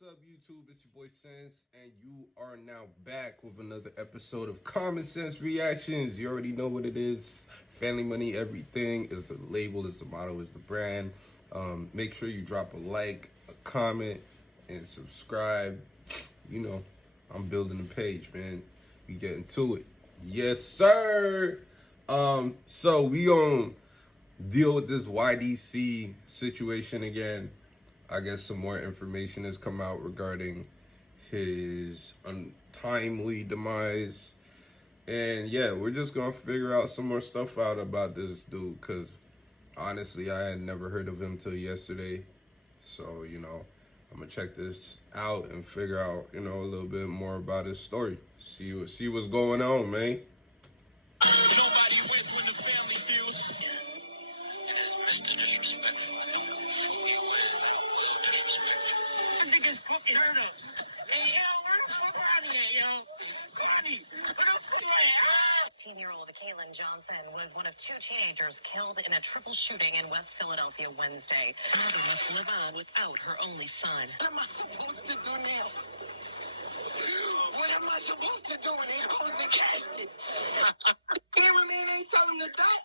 What's up, YouTube? It's your boy Sense, and you are now back with another episode of Common Sense Reactions. You already know what it is. Family Money, everything is the label, is the motto, is the brand. Make sure you drop a like, a comment, and subscribe. You know, I'm building the page, man. We getting to it. Yes, sir. So we gonna deal with this YBC situation again. I guess some more information has come out regarding his untimely demise. And yeah, we're just going to figure out some more stuff out about this dude, because honestly, I had never heard of him till yesterday. So, you know, I'm going to check this out and figure out, you know, a little bit more about his story. See what's going on, man. Nobody wins when the family feels. It is Mr. Disrespectful. Niggas fucking hurt us. Hey, yo, where the fuck are they, yo? Connie, where the fuck are they? 16-year-old Caitlin Johnson was one of two teenagers killed in a triple shooting in West Philadelphia Wednesday. Mother must live on without her only son. What am I supposed to do now? What am I supposed to do when he goes to casket? Cameraman ain't tell him to duck.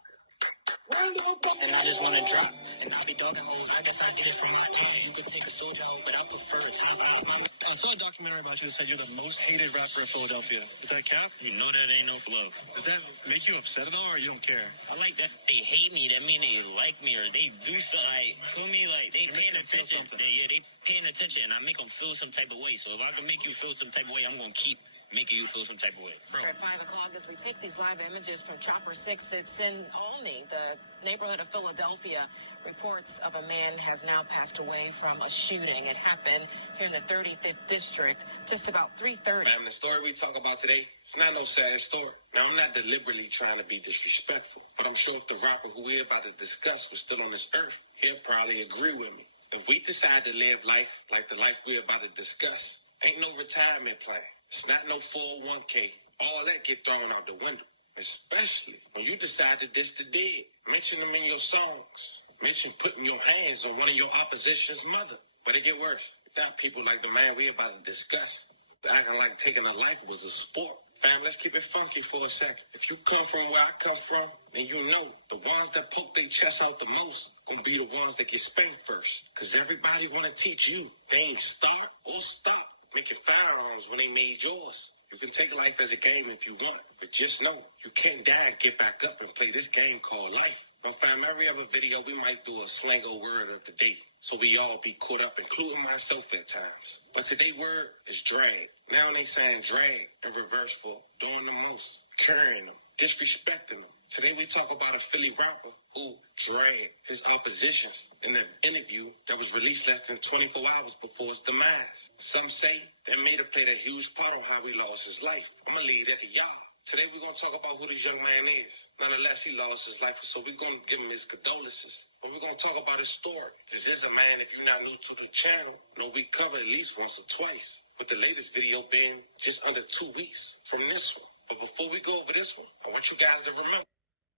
And I just wanna drop, and I be dogging hoes. I guess I did it for my pain. You could take a soldier home, but I prefer a top out. I saw a documentary about you that said you're the most hated rapper in Philadelphia. Is that cap? You know that ain't no fluff. Does that make you upset at all, or you don't care? I like that they hate me. That mean they like me, or they do something. Like, feel me? Like they paying attention. They paying attention, and I make them feel some type of way. So if I can make you feel some type of way, I'm gonna keep making you feel some type of way. At 5 o'clock, as we take these live images from Chopper 6, it's in Olney, the neighborhood of Philadelphia. Reports of a man has now passed away from a shooting. It happened here in the 35th district, just about 3:30. Man, the story we talk about today, it's not no sad story. Now, I'm not deliberately trying to be disrespectful, but I'm sure if the rapper who we're about to discuss was still on this earth, he'd probably agree with me. If we decide to live life like the life we're about to discuss, ain't no retirement plan. It's not no 401k. All that get thrown out the window. Especially when you decide to diss the dead. Mention them in your songs. Mention putting your hands on one of your opposition's mother. But it get worse. You got people like the man we about to discuss acting like taking a life was a sport. Fam, let's keep it funky for a second. If you come from where I come from, then you know the ones that poke their chest out the most gonna be the ones that get spanked first. Cause everybody wanna teach you. They ain't start or stop making firearms when they made yours. You can take life as a game if you want, but just know you can't die and get back up and play this game called life. But fam, every other video we might do a slango word of the day, so we all be caught up, including myself at times. But today's word is drag. Now they saying drag in reverse for doing the most, carrying them, disrespecting them. Today we talk about a Philly rapper who dragged his oppositions in an interview that was released less than 24 hours before his demise. Some say that made have played a huge part on how he lost his life. I'm gonna leave that to y'all. Today we're gonna talk about who this young man is. Nonetheless, he lost his life, so we're gonna give him his condolences. But we're gonna talk about his story. This is a man, if you're not new to the channel, know we cover at least once or twice, with the latest video being just under 2 weeks from this one. But before we go over this one, I want you guys to remember.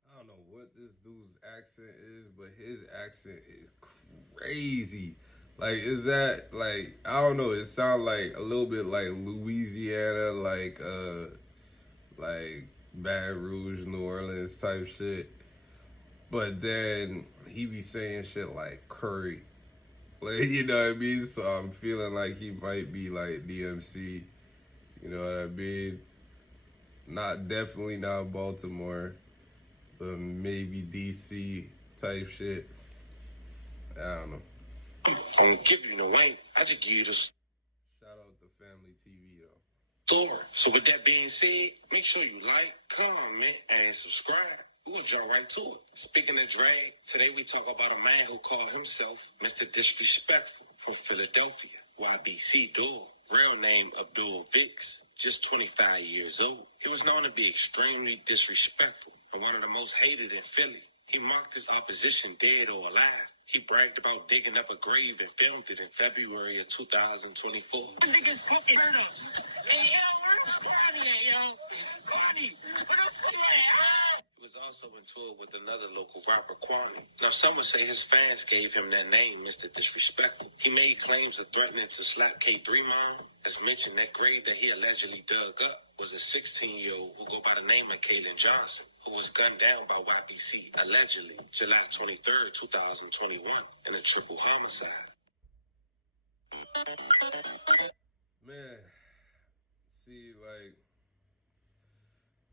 I don't know what this dude's accent is, but his accent is crazy. Like, is that, like, I don't know, it sounds like a little bit like Louisiana, like Baton Rouge, New Orleans type shit. But then he be saying shit like Curry. Like, you know what I mean? So I'm feeling like he might be like DMC. You know what I mean? Definitely not Baltimore, but maybe DC type shit. I don't know. I don't give you no way. I just give you the Shout out to Family TV though. story. So with that being said, make sure you like, comment, and subscribe. We're gonna jump right to it. Speaking of drag, today we talk about a man who called himself Mr. Disrespectful from Philadelphia, YBC DULA. Real name Abdul Vicks, just 25 years old. He was known to be extremely disrespectful and one of the most hated in Philly. He marked his opposition dead or alive. He bragged about digging up a grave and filmed it in February of 2024. Niggas fucking hurt us. Hey, yo, where the fuck are they, yo? Connie, where the fuck are they? He was also in tour with another local rapper, Quantum. Now, some would say his fans gave him that name, Mr. Disrespectful. He made claims of threatening to slap K3 mom. As mentioned, that grave that he allegedly dug up was a 16-year-old who go by the name of Kaylin Johnson, who was gunned down by YBC, allegedly, July 23rd, 2021, in a triple homicide. Man, see, like,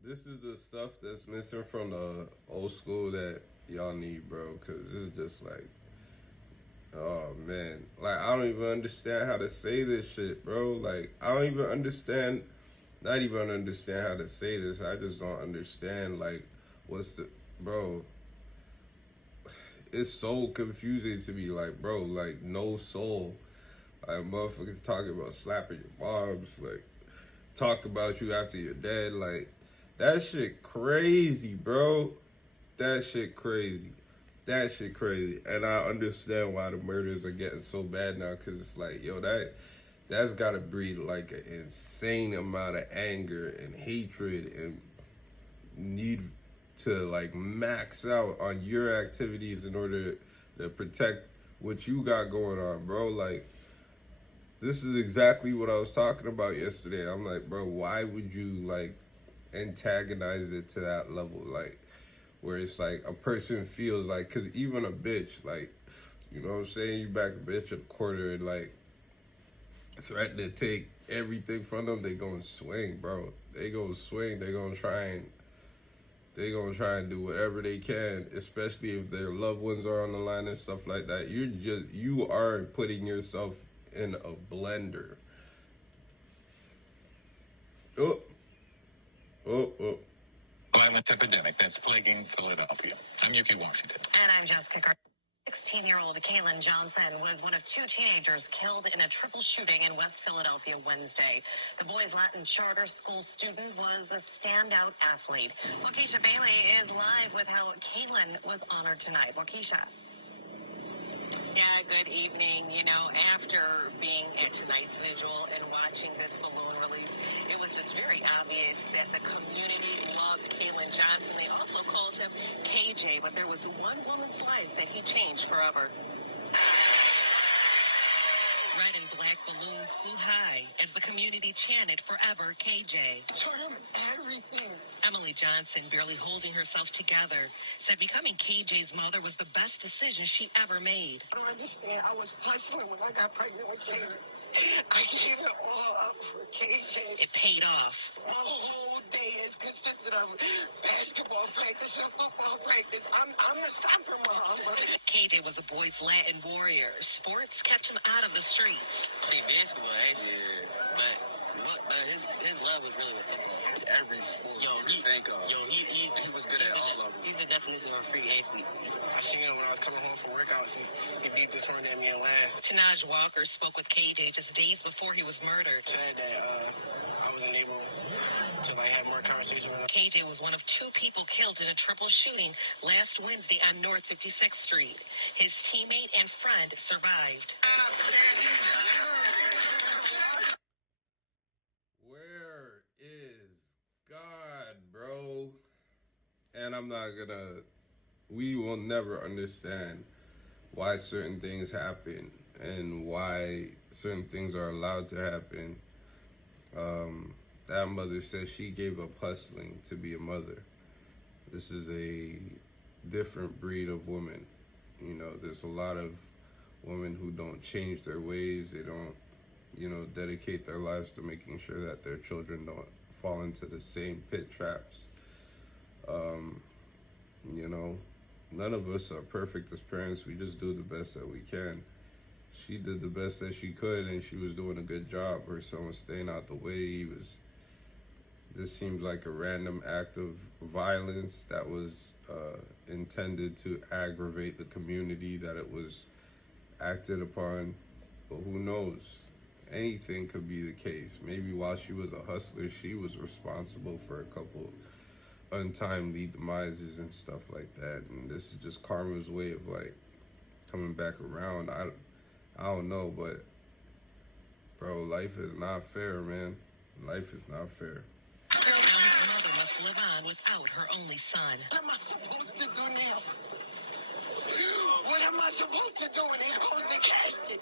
this is the stuff that's missing from the old school that y'all need, bro, because this is just like, oh, man. Like, I don't even understand how to say this shit, bro. Like, I don't even understand, not even understand how to say this. I just don't understand, like, what's the, bro, it's so confusing to me, like, bro, like, no soul. Like, motherfuckers talking about slapping your moms, like, talk about you after you're dead, like, that shit crazy, bro. That shit crazy. That shit crazy. And I understand why the murders are getting so bad now, because it's like, yo, that's got to breed, like, an insane amount of anger and hatred and need to, like, max out on your activities in order to protect what you got going on, bro. Like, this is exactly what I was talking about yesterday. I'm like, bro, why would you, like, antagonize it to that level? Like, where it's like a person feels like, because even a bitch, like, you know what I'm saying? You back a bitch a quarter and, like, threaten to take everything from them, they gonna swing, bro. They gonna swing. They gonna try and do whatever they can, especially if their loved ones are on the line and stuff like that. You are putting yourself in a blender. Oh. Violent epidemic that's plaguing Philadelphia. I'm Yuki Washington. And I'm Jessica Carter. 16-year-old Kaylin Johnson was one of two teenagers killed in a triple shooting in West Philadelphia Wednesday. The boys' Latin charter school student was a standout athlete. Waukesha Bailey is live with how Kaylin was honored tonight. Waukesha. Yeah, good evening. You know, after being at tonight's vigil and watching this balloon release, it was just very obvious that the community loved Kaylin Johnson. They also called him KJ, but there was one woman's life that he changed forever. Red and black balloons flew high as the community chanted forever KJ. For him, everything. Emily Johnson, barely holding herself together, said becoming KJ's mother was the best decision she ever made. I don't understand. I was hustling when I got pregnant with Kaylin. I gave it all up for KJ. It paid off. My whole day is consisted of basketball practice and football practice. I'm a soccer mom. KJ was a boy's Latin warrior. Sports kept him out of the streets. See, basketball, actually, but his love was really with football. Every sport he was good at all of them. He's the definition of a free athlete. I seen him when I was coming home from workouts, and he beat this one at me and laughed. Tanaj Walker spoke with KJ just days before he was murdered. Said that I wasn't able to have more conversation with him. KJ was one of two people killed in a triple shooting last Wednesday on North 56th Street. His teammate and friend survived. Where is God, bro? And we will never understand why certain things happen and why certain things are allowed to happen. That mother says she gave up hustling to be a mother. This is a different breed of woman. You know, there's a lot of women who don't change their ways. They don't, dedicate their lives to making sure that their children don't fall into the same pit traps. None of us are perfect as parents. We just do the best that we can. She did the best that she could, and she was doing a good job. Her son was staying out the way. This seems like a random act of violence that was intended to aggravate the community that it was acted upon. But who knows? Anything could be the case. Maybe while she was a hustler, she was responsible for a couple untimely demises and stuff like that. And this is just karma's way of, like, coming back around. I don't know, but bro, life is not fair, man. Life is not fair. Now his mother must live on without her only son. What am I supposed to do now? What am I supposed to do when he holds the casket?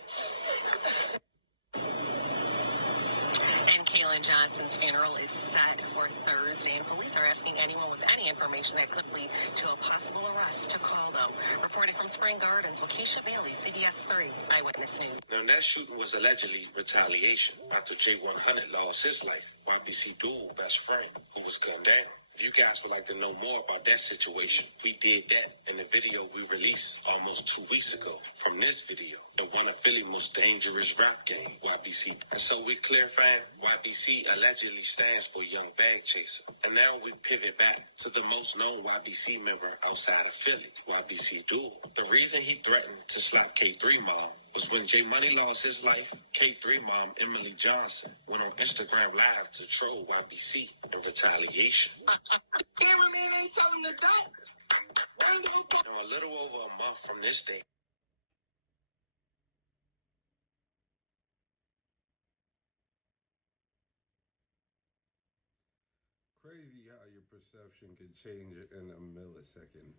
And Kaylin Johnson's funeral is set for Thursday, and police are asking anyone with any information that could lead to a possible arrest to call them. Reporting from Spring Gardens, Waukesha Bailey, CBS 3 Eyewitness News. Now, that shooting was allegedly retaliation after J100 lost his life. YBC DULA best friend who was gunned down. If you guys would like to know more about that situation, we did that in the video we released almost 2 weeks ago. From this video, the one of Philly's most dangerous rap game, YBC. And so we clarified YBC allegedly stands for Young Bag Chaser. And now we pivot back to the most known YBC member outside of Philly, YBC DULA. The reason he threatened to slap K3 mom was when J Money lost his life. K3 mom Emily Johnson went on Instagram Live to troll YBC in retaliation. Cameraman ain't telling the doc. Now, a little over a month from this day, Crazy how your perception can change in a millisecond.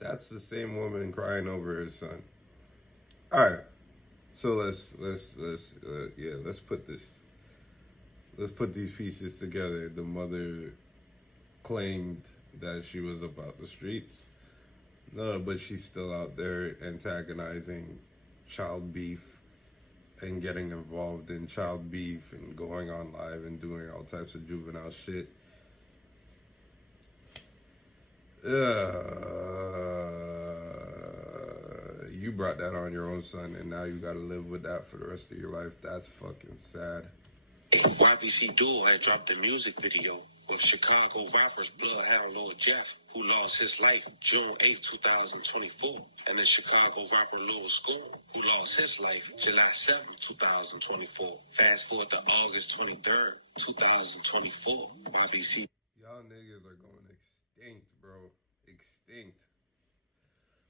That's the same woman crying over her son. All right, so let's put these pieces together. The mother claimed that she was about the streets, no, but she's still out there antagonizing child beef and getting involved in child beef and going on live and doing all types of juvenile shit. You brought that on your own son, and now you gotta live with that for the rest of your life. That's fucking sad. YBC DULA had dropped a music video of Chicago rappers Bloodhound Lord Jeff, who lost his life June 8, 2024, and then Chicago rapper Lil Score, who lost his life July 7, 2024. Fast forward to August 23rd, 2024. YBC. Y'all niggas are going extinct, bro. Extinct.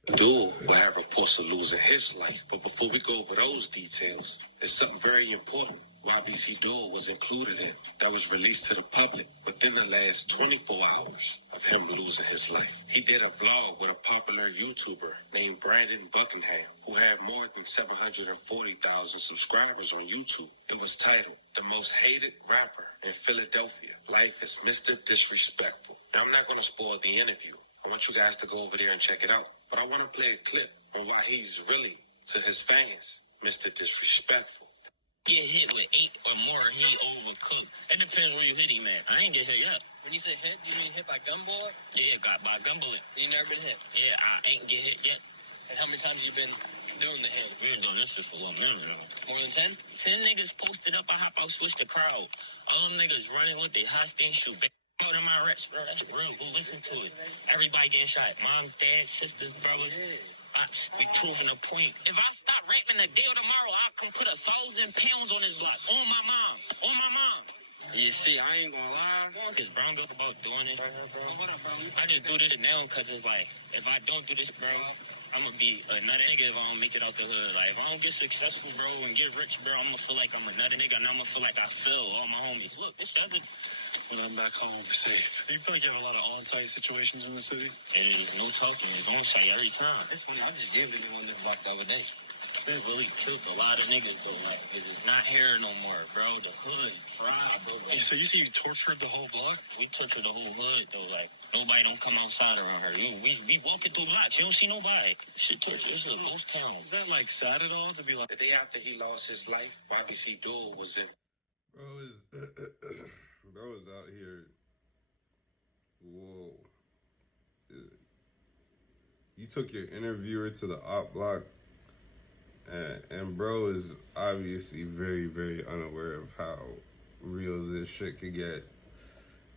DULA will have reports of losing his life. But before we go over those details, there's something very important YBC DULA was included in that was released to the public within the last 24 hours of him losing his life. He did a vlog with a popular YouTuber named Brandon Buckingham, who had more than 740,000 subscribers on YouTube. It was titled, "The Most Hated Rapper in Philadelphia. Life is Mr. Disrespectful." Now, I'm not going to spoil the interview. I want you guys to go over there and check it out. But I want to play a clip on why he's really, to his fans, Mr. Disrespectful. Get hit with 8 or more, he overcooked. It depends where you hit him at. I ain't get hit yet. When you say hit, you mean hit by gun bullet? Yeah, got by gun bullet. You never been hit? Yeah, I ain't get hit yet. And how many times you been doing the hit? We been doing this for a little minute now. More than 10? 10 niggas posted up, I hop out, switch the crowd. All them niggas running with their hostage shoot. Out of my reps, bro, that's real. Who listen to it? Everybody getting shot. Mom, dad, sisters, brothers. We proving a point. If I stop rapping today or tomorrow, I can put 1,000 pounds on this block. On my mom. On my mom. You see, I ain't gonna lie. Because Brown go about doing it. What up, bro? I just do this now because it's like, if I don't do this, bro, I'm going to be another nigga if I don't make it out the hood. Like, if I don't get successful, bro, and get rich, bro, I'm going to feel like I'm another nigga, and I'm going to feel like I fail all my homies. Look, this doesn't. When I'm back home, we're safe. Do you feel like you have a lot of on-site situations in the city? And there's no talking. It's on site every time. It's funny, I just gave anyone this block the other day. It's really quick. A lot of niggas, but like, it's not here no more, bro. The hood dry, bro. Like, So you see you tortured the whole block? we torture the whole hood, though. Like, nobody don't come outside around her. We walking through blocks. You don't see nobody. Shit torture. It's a ghost town. Is that like sad at all to be like? The day after he lost his life, YBC DULA was in. Bro is out here. Whoa. You took your interviewer to the op block, and bro is obviously very, very unaware of how real this shit could get.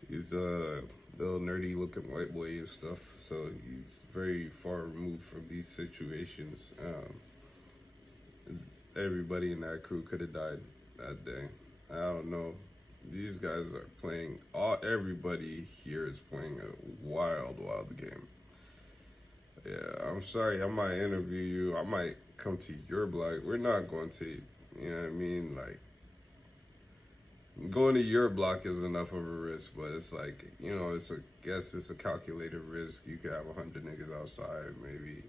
He's a little nerdy looking white boy and stuff, so he's very far removed from these situations. Everybody in that crew could have died that day. I don't know. These guys are playing, everybody here is playing a wild, wild game. Yeah, I'm sorry, I might interview you, I might come to your block. We're not going to, you know what I mean? Like, going to your block is enough of a risk, but it's like, you know, guess it's a calculated risk. You could have 100 niggas outside, maybe,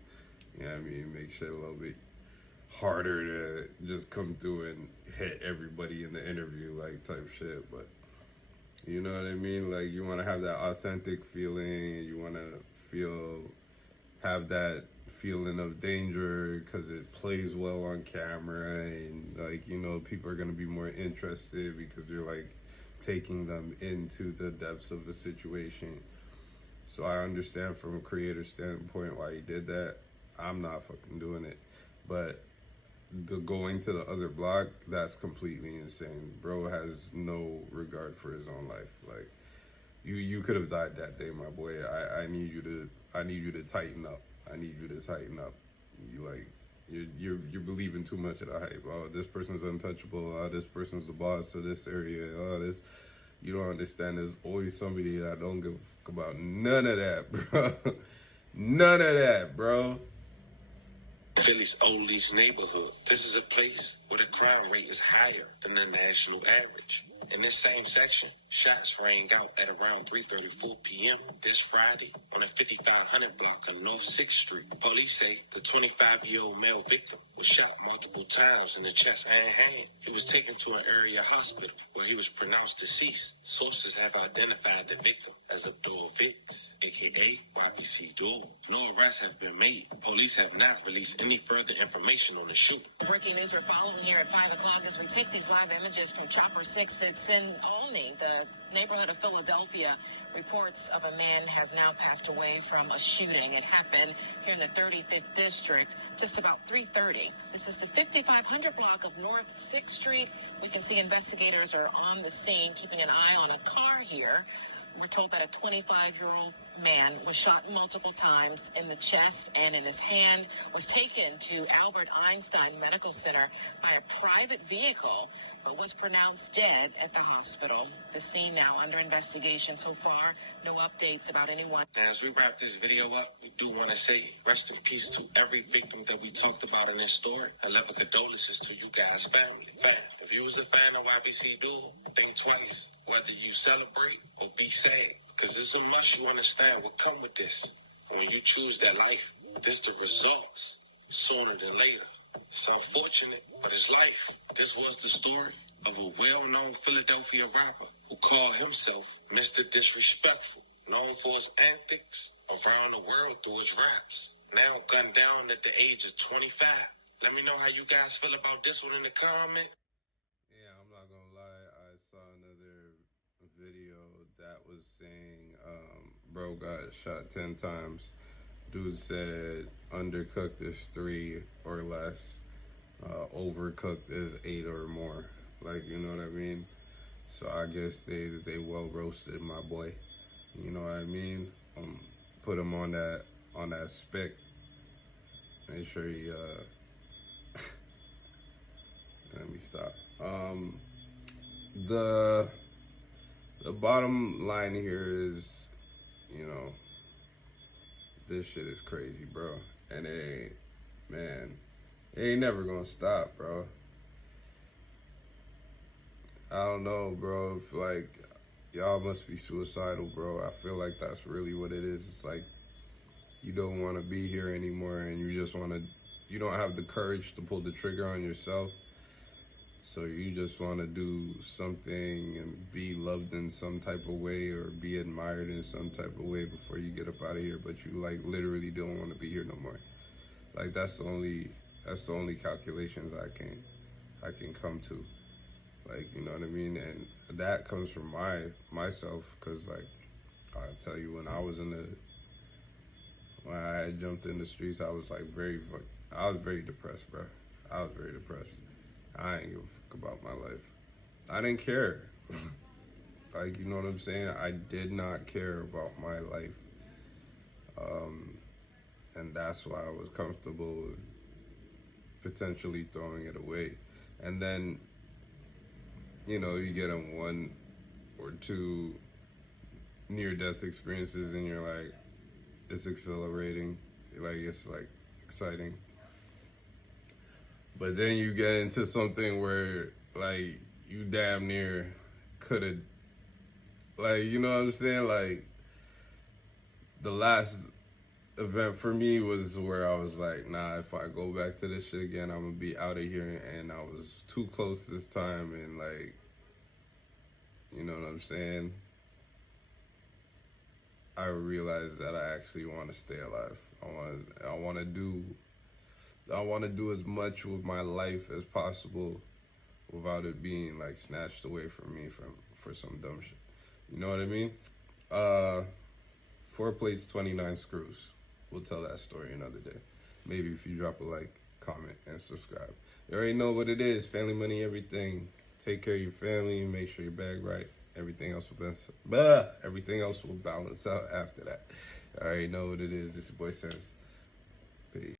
you know what I mean, make shit a little bit harder to just come through and hit everybody in the interview, like, type shit. But you know what I mean? Like, you want to have that authentic feeling. You want to have that feeling of danger because it plays well on camera, and, like, you know, people are going to be more interested because you're, like, taking them into the depths of a situation. So I understand from a creator standpoint why he did that. I'm not fucking doing it. But the going to the other block, that's completely insane. Bro has no regard for his own life. Like, you could have died that day, my boy. I need you to tighten up. I need you to tighten up. You're believing too much of the hype. Oh, this person's untouchable. Oh, this person's the boss of this area. Oh, this, you don't understand. There's always somebody that don't give a fuck about none of that, bro. None of that, bro. Philly's oldest neighborhood. This is a place where the crime rate is higher than the national average. In this same section, shots rang out at around 3:34 p.m. this Friday on the 5500 block of North 6th Street. Police say the 25-year-old male victim was shot multiple times in the chest and hand. He was taken to an area hospital where he was pronounced deceased. Sources have identified the victim as Abdul Vince, aka YBC DULA. No arrests have been made. Police have not released any further information on the shooting. Breaking news we're following here at 5 o'clock as we take these live images from Chopper 6. It's in Olney, the neighborhood of Philadelphia. Reports of a man has now passed away from a shooting. It happened here in the 35th district just about 3:30. This is the 5500 block of North 6th Street. You can see investigators are on the scene, keeping an eye on a car here. We're told that a 25-year-old man was shot multiple times in the chest and in his hand, was taken to Albert Einstein Medical Center by a private vehicle, but was pronounced dead at the hospital. The scene now under investigation. So far, no updates about anyone. Now, as we wrap this video up, we do want to say rest in peace to every victim that we talked about in this story. I love and condolences to you guys' family. Fam, if you was a fan of YBC DULA, think twice whether you celebrate or be sad, because there's so much you understand will come with this. When you choose that life, this the results sooner than later. It's unfortunate, but it's life. This was the story of a well-known Philadelphia rapper who called himself Mr. Disrespectful, known for his antics around the world through his raps. Now gunned down at the age of 25. Let me know how you guys feel about this one in the comments. Yeah, I'm not gonna lie. I saw another video that was saying, bro got shot 10 times. Dude said undercooked is 3 or less. Overcooked is 8 or more. Like, you know what I mean? So I guess they well roasted my boy. You know what I mean? Put him on that spec. Make sure he let me stop. The bottom line here is, you know, this shit is crazy, bro. And it ain't never gonna stop, bro. I don't know, bro, if, like, y'all must be suicidal, bro. I feel like that's really what it is. It's like you don't want to be here anymore, and you don't have the courage to pull the trigger on yourself. So you just want to do something and be loved in some type of way or be admired in some type of way before you get up out of here. But you, like, literally don't want to be here no more. Like, that's the only calculations I can come to. Like, you know what I mean? And that comes from myself, because, like, I'll tell you, when I had jumped in the streets, I was, like, very depressed, bro. I was very depressed. I ain't give a fuck about my life. I didn't care. Like, you know what I'm saying? I did not care about my life. And that's why I was comfortable with potentially throwing it away. And then, you know, you get in 1 or 2 near-death experiences and you're like, it's exhilarating. Like, it's, like, exciting. But then you get into something where, like, you damn near could have, like, you know what I'm saying? Like, the last event for me was where I was like, nah, if I go back to this shit again, I'm gonna be out of here. And I was too close this time, and like, you know what I'm saying? I realized that I actually want to stay alive. I want to do as much with my life as possible without it being like snatched away from me for some dumb shit. You know what I mean? 4 plates, 29 screws. We'll tell that story another day. Maybe if you drop a like, comment, and subscribe. You already know what it is. Family, money, everything. Take care of your family. Make sure your bag right. Everything else will balance out after that. I already know what it is. This is your boy Sense. Peace.